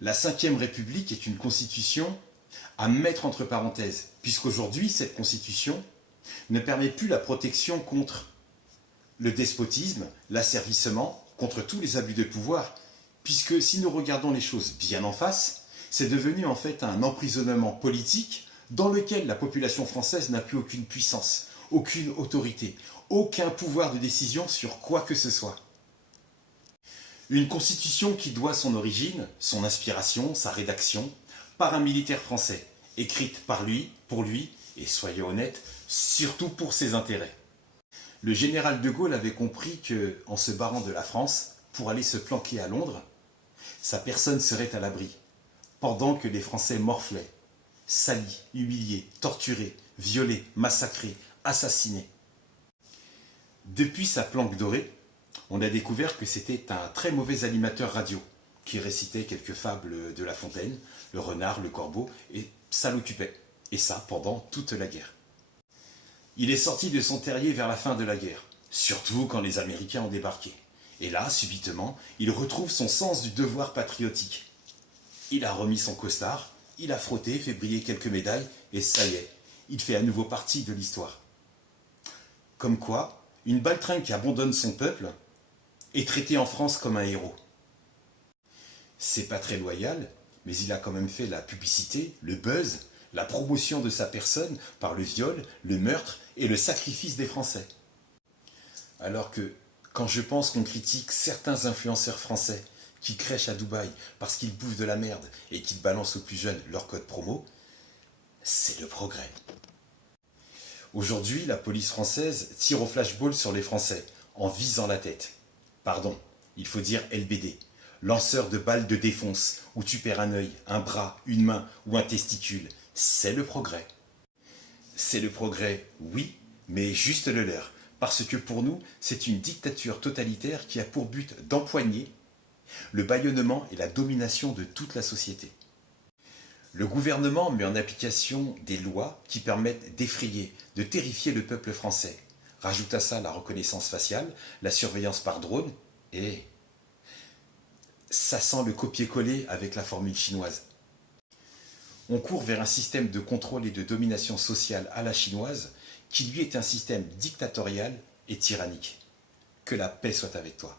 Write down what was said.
La Cinquième République est une constitution à mettre entre parenthèses, puisqu'aujourd'hui, cette constitution ne permet plus la protection contre le despotisme, l'asservissement, contre tous les abus de pouvoir, puisque si nous regardons les choses bien en face, c'est devenu en fait un emprisonnement politique dans lequel la population française n'a plus aucune puissance, aucune autorité, aucun pouvoir de décision sur quoi que ce soit. Une constitution qui doit son origine, son inspiration, sa rédaction, par un militaire français, écrite par lui, pour lui, et soyons honnêtes, surtout pour ses intérêts. Le général de Gaulle avait compris que, en se barrant de la France, pour aller se planquer à Londres, sa personne serait à l'abri, pendant que les Français morflaient, salis, humiliés, torturés, violés, massacrés, assassinés. Depuis sa planque dorée, on a découvert que c'était un très mauvais animateur radio, qui récitait quelques fables de La Fontaine, le renard, le corbeau, et ça l'occupait. Et ça pendant toute la guerre. Il est sorti de son terrier vers la fin de la guerre, surtout quand les Américains ont débarqué. Et là, subitement, il retrouve son sens du devoir patriotique. Il a remis son costard, il a frotté, fait briller quelques médailles, et ça y est, il fait à nouveau partie de l'histoire. Comme quoi, une baltringue qui abandonne son peuple est traitée en France comme un héros. C'est pas très loyal, mais il a quand même fait la publicité, le buzz, la promotion de sa personne par le viol, le meurtre et le sacrifice des Français. Alors que, quand je pense qu'on critique certains influenceurs français qui crèchent à Dubaï parce qu'ils bouffent de la merde et qu'ils balancent aux plus jeunes leur code promo, c'est le progrès. Aujourd'hui, la police française tire au flashball sur les Français en visant la tête. Pardon, il faut dire LBD. Lanceur de balles de défonce, où tu perds un œil, un bras, une main ou un testicule. C'est le progrès. C'est le progrès, oui, mais juste le leur. Parce que pour nous, c'est une dictature totalitaire qui a pour but d'empoigner le bâillonnement et la domination de toute la société. Le gouvernement met en application des lois qui permettent d'effrayer, de terrifier le peuple français. Rajoute à ça la reconnaissance faciale, la surveillance par drone et ça sent le copier-coller avec la formule chinoise. On court vers un système de contrôle et de domination sociale à la chinoise qui lui est un système dictatorial et tyrannique. Que la paix soit avec toi.